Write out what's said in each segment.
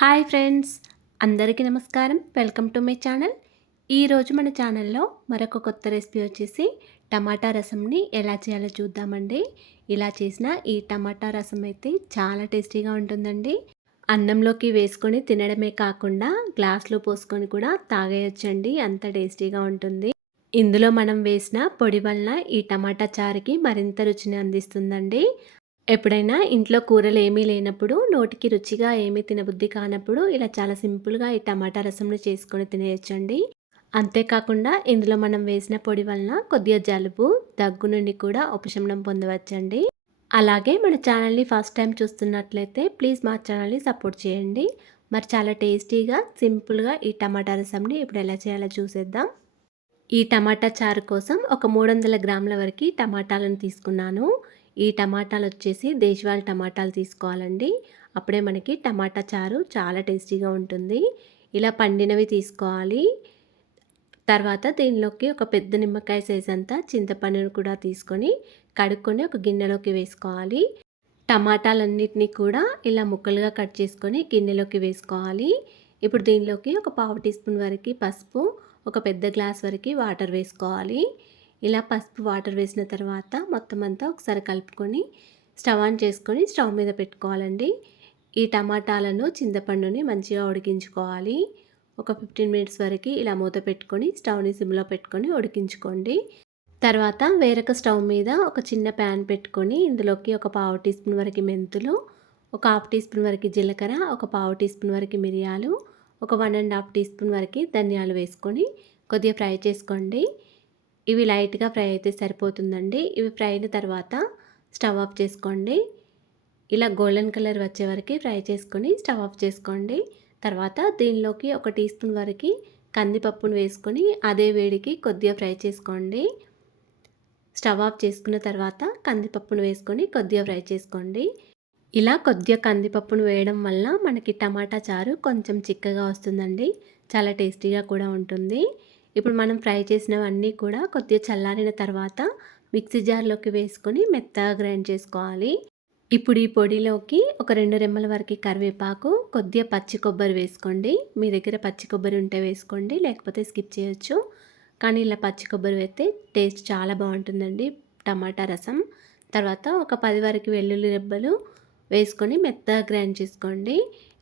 Hi friends అందరికీ నమస్కారం. Welcome to my channel. ఈరోజు మన ఛానల్లో మరొక కొత్త రెసిపీ వచ్చేసి టమాటా రసంని ఎలా చేయాలో చూద్దామండి. ఇలా చేసిన ఈ టమాటా రసం అయితే చాలా టేస్టీగా ఉంటుందండి. అన్నంలోకి వేసుకొని తినడమే కాకుండా గ్లాస్లో పోసుకొని కూడా తాగేయచ్చండి. అంత టేస్టీగా ఉంటుంది. ఇందులో మనం వేసిన పొడి వలన ఈ టమాటా చారుకి మరింత రుచిని అందిస్తుందండి. ఎప్పుడైనా ఇంట్లో కూరలు ఏమీ లేనప్పుడు నోటికి రుచిగా ఏమీ తినబుద్ధి కానప్పుడు ఇలా చాలా సింపుల్గా ఈ టమాటా రసంను చేసుకొని తినేయచ్చండి. అంతేకాకుండా ఇందులో మనం వేసిన పొడి వలన కొద్దిగా జలుబు దగ్గు నుండి కూడా ఉపశమనం పొందవచ్చండి. అలాగే మన ఛానల్ని ఫస్ట్ టైం చూస్తున్నట్లయితే ప్లీజ్ మా ఛానల్ని సపోర్ట్ చేయండి. మరి చాలా టేస్టీగా సింపుల్గా ఈ టమాటా రసంని ఇప్పుడు ఎలా చేయాలో చూసేద్దాం. ఈ టమాటా చారు కోసం ఒక మూడు వందల గ్రాముల వరకు టమాటాలను తీసుకున్నాను. ఈ టమాటాలు వచ్చేసి దేశవాళ టమాటాలు తీసుకోవాలండి. అప్పుడే మనకి టమాటా చారు చాలా టేస్టీగా ఉంటుంది. ఇలా పండినవి తీసుకోవాలి. తర్వాత దీనిలోకి ఒక పెద్ద నిమ్మకాయ సైజ్ అంతా చింతపండును కూడా తీసుకొని కడుక్కొని ఒక గిన్నెలోకి వేసుకోవాలి. టమాటాలన్నిటినీ కూడా ఇలా ముక్కలుగా కట్ చేసుకొని గిన్నెలోకి వేసుకోవాలి. ఇప్పుడు దీనిలోకి ఒక పావు టీ స్పూన్ వరకు పసుపు ఒక పెద్ద గ్లాస్ వరకు వాటర్ వేసుకోవాలి. ఇలా పసుపు వాటర్ వేసిన తర్వాత మొత్తం అంతా ఒకసారి కలుపుకొని స్టవ్ ఆన్ చేసుకొని స్టవ్ మీద పెట్టుకోవాలండి. ఈ టమాటాలను చింతపండుని మంచిగా ఉడికించుకోవాలి. ఒక ఫిఫ్టీన్ మినిట్స్ వరకు ఇలా మూత పెట్టుకొని స్టవ్ని సిమ్లో పెట్టుకొని ఉడికించుకోండి. తర్వాత వేరొక స్టవ్ మీద ఒక చిన్న ప్యాన్ పెట్టుకొని ఇందులోకి ఒక పావు టీ స్పూన్ వరకు మెంతులు ఒక హాఫ్ టీ స్పూన్ వరకు జీలకర్ర ఒక పావు టీ స్పూన్ వరకు మిరియాలు ఒక one and half teaspoon వరకు ధనియాలు వేసుకొని కొద్దిగా ఫ్రై చేసుకోండి. ఇవి లైట్గా ఫ్రై అయితే సరిపోతుందండి. ఇవి ఫ్రై అయిన తర్వాత స్టవ్ ఆఫ్ చేసుకోండి. ఇలా గోల్డెన్ కలర్ వచ్చే వరకు ఫ్రై చేసుకొని స్టవ్ ఆఫ్ చేసుకోండి. తర్వాత దీనిలోకి ఒక టీ స్పూన్ వరకు కందిపప్పును వేసుకొని అదే వేడికి కొద్దిగా ఫ్రై చేసుకోండి. స్టవ్ ఆఫ్ చేసుకున్న తర్వాత కందిపప్పును వేసుకొని కొద్దిగా ఫ్రై చేసుకోండి. ఇలా కొద్దిగా కందిపప్పును వేయడం వల్ల మనకి టమాటా చారు కొంచెం చిక్కగా వస్తుందండి. చాలా టేస్టీగా కూడా ఉంటుంది. ఇప్పుడు మనం ఫ్రై చేసినవన్నీ కూడా కొద్దిగా చల్లారిన తర్వాత మిక్సీ జార్లోకి వేసుకొని మెత్తగా గ్రైండ్ చేసుకోవాలి. ఇప్పుడు ఈ పొడిలోకి ఒక రెండు రెమ్మల వరకు కరివేపాకు కొద్దిగా పచ్చి కొబ్బరి వేసుకోండి. మీ దగ్గర పచ్చి కొబ్బరి ఉంటే వేసుకోండి లేకపోతే స్కిప్ చేయొచ్చు. కానీ ఇలా పచ్చి కొబ్బరి వేస్తే టేస్ట్ చాలా బాగుంటుందండి టమాటా రసం. తర్వాత ఒక పది వరకు వెల్లుల్లి రెబ్బలు వేసుకొని మెత్తగా గ్రైండ్ చేసుకోండి.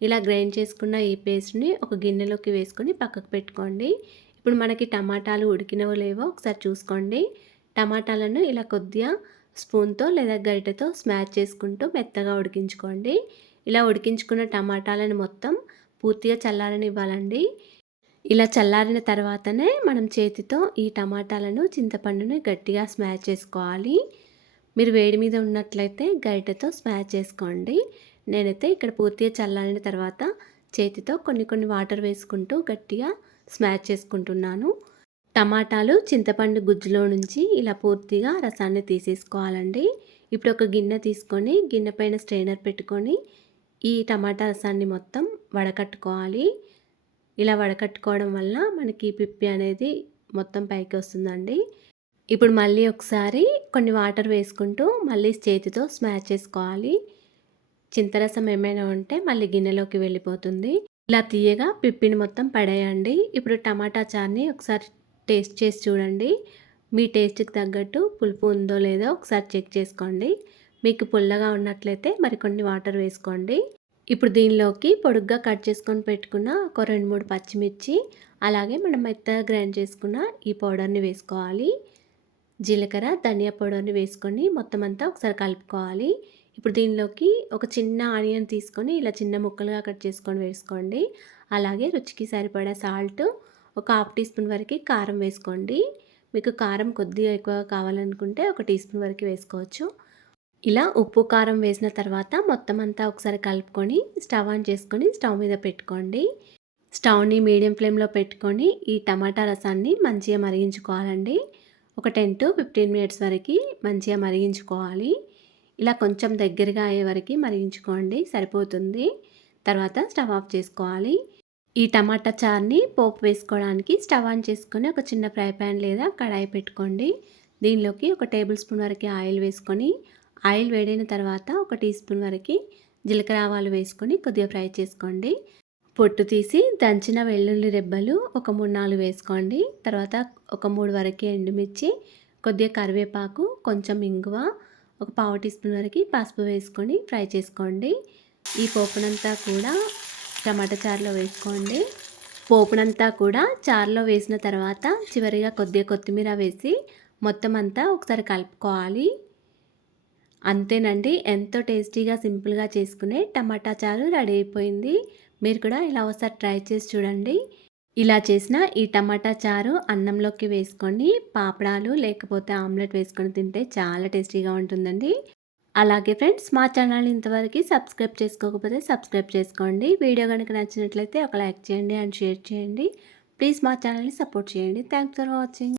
ఇలా గ్రైండ్ చేసుకున్న ఈ పేస్ట్ని ఒక గిన్నెలోకి వేసుకొని పక్కకు పెట్టుకోండి. ఇప్పుడు మనకి టమాటాలు ఉడికినవో లేవో ఒకసారి చూసుకోండి. టమాటాలను ఇలా కొద్దిగా స్పూన్తో లేదా గరిటెతో స్మాష్ చేసుకుంటూ మెత్తగా ఉడికించుకోండి. ఇలా ఉడికించుకున్న టమాటాలను మొత్తం పూర్తిగా చల్లారని ఇవ్వాలండి ఇలా చల్లారిన తర్వాతనే మనం చేతితో ఈ టమాటాలను చింతపండుని గట్టిగా స్మాష్ చేసుకోవాలి. మీరు వేడి మీద ఉన్నట్లయితే గరిటెతో స్మాష్ చేసుకోండి. నేనైతే ఇక్కడ పూర్తిగా చల్లారిన తర్వాత చేతితో కొన్ని కొన్ని వాటర్ వేసుకుంటూ గట్టిగా స్మాష్ చేసుకుంటున్నాను. టమాటాలు చింతపండు గుజ్జులో నుంచి ఇలా పూర్తిగా రసాన్ని తీసేసుకోవాలండి. ఇప్పుడు ఒక గిన్నె తీసుకొని గిన్నె పైన స్ట్రైనర్ పెట్టుకొని ఈ టమాటా రసాన్ని మొత్తం వడకట్టుకోవాలి. ఇలా వడకట్టుకోవడం వల్ల మనకి పిప్పి అనేది మొత్తం పైకి వస్తుందండి. ఇప్పుడు మళ్ళీ ఒకసారి కొన్ని వాటర్ వేసుకుంటూ మళ్ళీ చేతితో స్మాష్ చేసుకోవాలి. చింతరసం ఏమైనా ఉంటే మళ్ళీ గిన్నెలోకి వెళ్ళిపోతుంది. ఇలా తీయగా పిప్పిని మొత్తం పడేయండి. ఇప్పుడు టమాటా చార్ని ఒకసారి టేస్ట్ చేసి చూడండి. మీ టేస్ట్కి తగ్గట్టు పులుపు ఉందో లేదో ఒకసారి చెక్ చేసుకోండి. మీకు పుల్లగా ఉన్నట్లయితే మరికొన్ని వాటర్ వేసుకోండి. ఇప్పుడు దీనిలోకి పొడుగ్గా కట్ చేసుకొని పెట్టుకున్న ఒక రెండు మూడు పచ్చిమిర్చి అలాగే మనం మెత్తగా గ్రైండ్ చేసుకున్న ఈ పౌడర్ని వేసుకోవాలి. జీలకర్ర ధనియా పౌడర్ని వేసుకొని మొత్తం అంతా ఒకసారి కలుపుకోవాలి. ఇప్పుడు దీనిలోకి ఒక చిన్న ఆనియన్ తీసుకొని ఇలా చిన్న ముక్కలుగా కట్ చేసుకొని వేసుకోండి. అలాగే రుచికి సరిపడా సాల్ట్ ఒక హాఫ్ టీ స్పూన్ వరకు కారం వేసుకోండి. మీకు కారం కొద్దిగా ఎక్కువ కావాలనుకుంటే ఒక టీ స్పూన్ వరకు వేసుకోవచ్చు. ఇలా ఉప్పు కారం వేసిన తర్వాత మొత్తం అంతా ఒకసారి కలుపుకొని స్టవ్ ఆన్ చేసుకొని స్టవ్ మీద పెట్టుకోండి. స్టవ్ని మీడియం ఫ్లేమ్లో పెట్టుకొని ఈ టమాటా రసాన్ని మంచిగా మరిగించుకోవాలండి. ఒక టెన్ టు ఫిఫ్టీన్ మినిట్స్ వరకు మంచిగా మరిగించుకోవాలి. ఇలా కొంచెం దగ్గరగా అయ్యే వరకు మరిగించుకోండి సరిపోతుంది. తర్వాత స్టవ్ ఆఫ్ చేసుకోవాలి. ఈ టమాటా చార్ని పోపు వేసుకోవడానికి స్టవ్ ఆన్ చేసుకొని ఒక చిన్న ఫ్రై ప్యాన్ లేదా కడాయి పెట్టుకోండి. దీనిలోకి ఒక టేబుల్ స్పూన్ వరకు ఆయిల్ వేసుకొని ఆయిల్ వేడైన తర్వాత ఒక టీ స్పూన్ వరకు జీలకర్ర ఆవాలు వేసుకొని కొద్దిగా ఫ్రై చేసుకోండి. పొట్టు తీసి దంచిన వెల్లుల్లి రెబ్బలు ఒక మూడు నాలుగు వేసుకోండి. తర్వాత ఒక మూడు వరకు ఎండుమిర్చి కొద్దిగా కరివేపాకు కొంచెం ఇంగువ ఒక పావు టీ స్పూన్ వరకు పసుపు వేసుకొని ఫ్రై చేసుకోండి. ఈ పోపునంతా కూడా టమాటా చారులో వేసుకోండి. పోపునంతా కూడా చారులో వేసిన తర్వాత చివరిగా కొద్దిగా కొత్తిమీర వేసి మొత్తం అంతా ఒకసారి కలుపుకోవాలి. అంతేనండి ఎంతో టేస్టీగా సింపుల్గా చేసుకునే టమాటా చారు రెడీ అయిపోయింది. మీరు కూడా ఇలా ఒకసారి ట్రై చేసి చూడండి. ఇలా చేసిన ఈ టమాటా చారు అన్నంలోకి వేసుకొని పాపడాలు లేకపోతే ఆమ్లెట్ వేసుకొని తింటే చాలా టేస్టీగా ఉంటుందండి. అలాగే ఫ్రెండ్స్ మా ఛానల్ ఇంతవరకు సబ్స్క్రైబ్ చేసుకోకపోతే సబ్స్క్రైబ్ చేసుకోండి. వీడియో కనుక నచ్చినట్లయితే ఒక లైక్ చేయండి అండ్ షేర్ చేయండి. ప్లీజ్ మా ఛానల్ని సపోర్ట్ చేయండి. Thanks for watching.